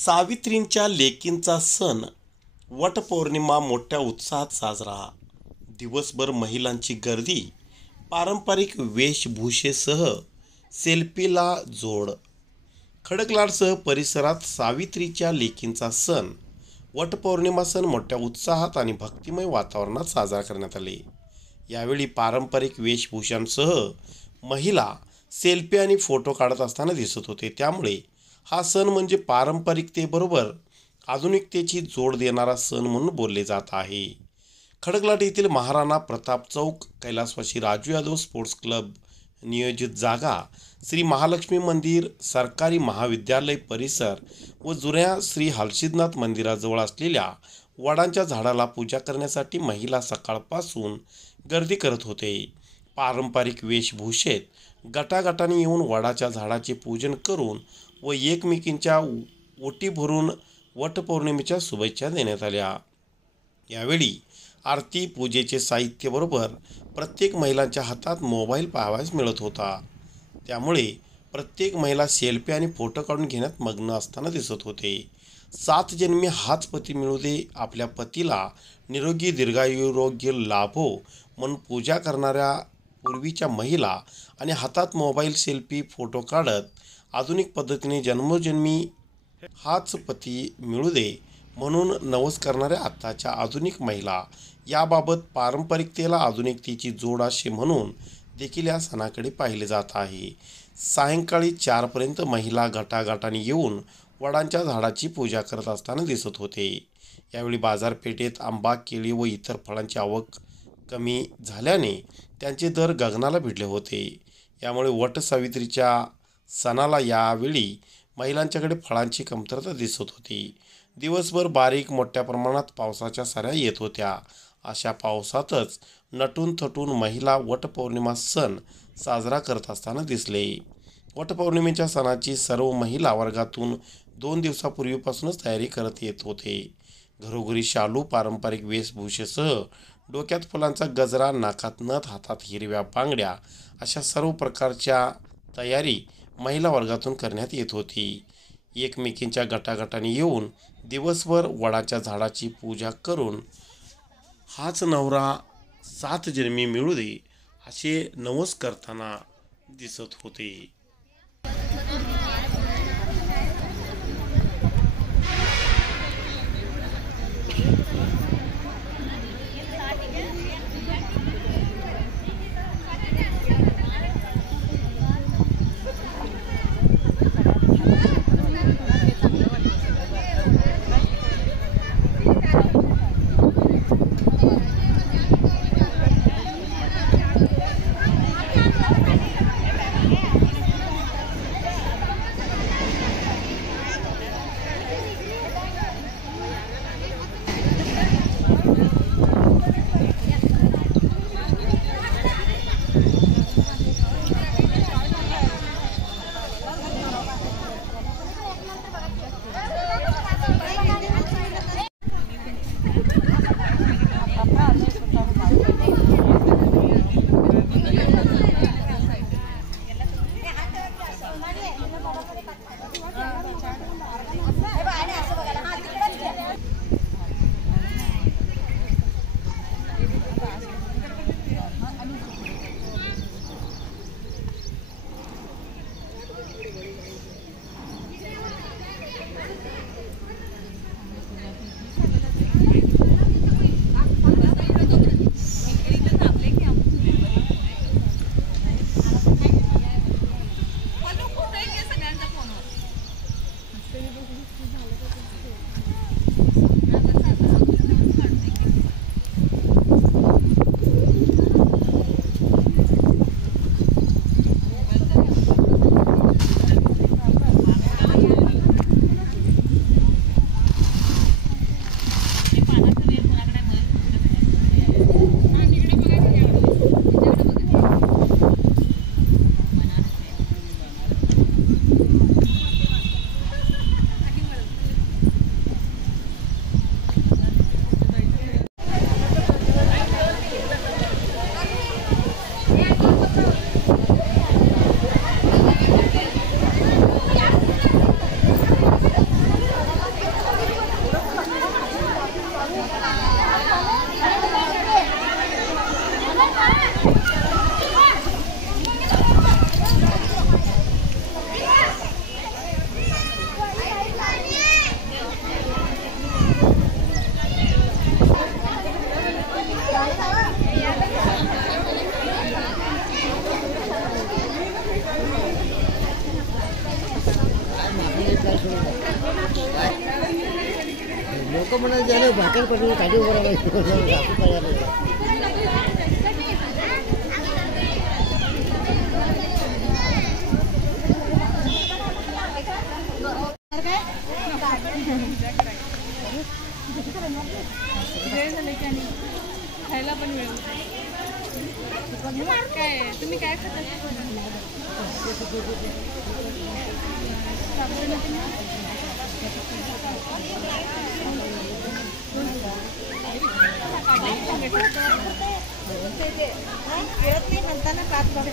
सावित्रींच्या लेकींचा सण वटपौर्णिमा मोठ्या उत्साहात साजरा. दिवसभर महिलांची गर्दी, पारंपरिक वेशभूषेसह सेल्फीला जोड. खडकलाडसह परिसरात सावित्रीच्या लेकींचा सण वटपौर्णिमा सण मोठ्या उत्साहात आणि भक्तिमय वातावरणात साजरा करण्यात आले. यावेळी पारंपरिक वेशभूषांसह महिला सेल्फी आणि फोटो काढत असताना दिसत होते. त्यामुळे हा सण म्हणजे पारंपरिकतेबरोबर आधुनिकतेची जोड देणारा सण म्हणून बोलले जात आहे. खडकलाट येथील महाराणा प्रताप चौक, कैलासवासी राजू यादव स्पोर्ट्स क्लब नियोजित जागा, श्री महालक्ष्मी मंदिर, सरकारी महाविद्यालय परिसर व जुन्या श्री हलसिद्धनाथ मंदिराजवळ असलेल्या वडांच्या झाडाला पूजा करण्यासाठी महिला सकाळपासून गर्दी करत होते. पारंपरिक वेशभूषेत गटागटाने येऊन वडाच्या झाडाचे पूजन करून व एकमेकींच्या ओटी भरून वटपौर्णिमेच्या शुभेच्छा देण्यात आल्या. यावेळी आरती पूजेचे साहित्याबरोबर प्रत्येक महिलांच्या हातात मोबाईल पाहावयास मिळत होता. त्यामुळे प्रत्येक महिला सेल्फी आणि फोटो काढून घेण्यात मग्न असताना दिसत होते. 7 जन्मी हाच पती मिळू दे, आपल्या पतीला निरोगी दीर्घायुरोग्य लाभो म्हणून पूजा करणाऱ्या पूर्वीच्या महिला आणि हातात मोबाईल सेल्फी फोटो काढत आधुनिक पद्धतीने जन्मोजन्मी हाच पती मिळू दे म्हणून नवस करणाऱ्या आताच्या आधुनिक महिला. याबाबत पारंपरिकतेला आधुनिकतेची जोड असे म्हणून देखील या सणाकडे पाहिले जात आहे. सायंकाळी 4 पर्यंत महिला गटागटाने येऊन वडांच्या झाडाची पूजा करत असताना दिसत होते. यावेळी बाजारपेठेत आंबा, केळी व इतर फळांची आवक कमी झाल्याने त्यांचे दर गगनाला भिडले होते. यामुळे वटसावित्रीच्या सणाला यावेळी महिलांच्याकडे फळांची कमतरता दिसत होती. दिवसभर बारीक मोठ्या प्रमाणात पावसाच्या सऱ्या येत होत्या. अशा पावसातच नटून थटून महिला वटपौर्णिमा सण साजरा करत असताना दिसले. वटपौर्णिमेच्या सणाची सर्व महिला वर्गातून 2 दिवसापूर्वीपासूनच तयारी करत येत होते. घरोघरी शालू, पारंपरिक वेशभूषेसह डोक्यात फुलांचा गजरा, नाकात नथ, हातात हिरव्या बांगड्या अशा सर्व प्रकारच्या तयारी महिला वर्गातून करण्यात येत होती. एकमेकींच्या गटागटाने येऊन दिवसभर वडाच्या झाडाची पूजा करून हाच नवरा 7 जन्मी मिळू दे असे नवस करताना दिसत होते. लोक म्हणत झालं भाकर पडली गाडी उभं राहिलं. खायला पण मिळेल. काय तुम्ही काय खाता? खेळत नाही म्हणताना कात सगळे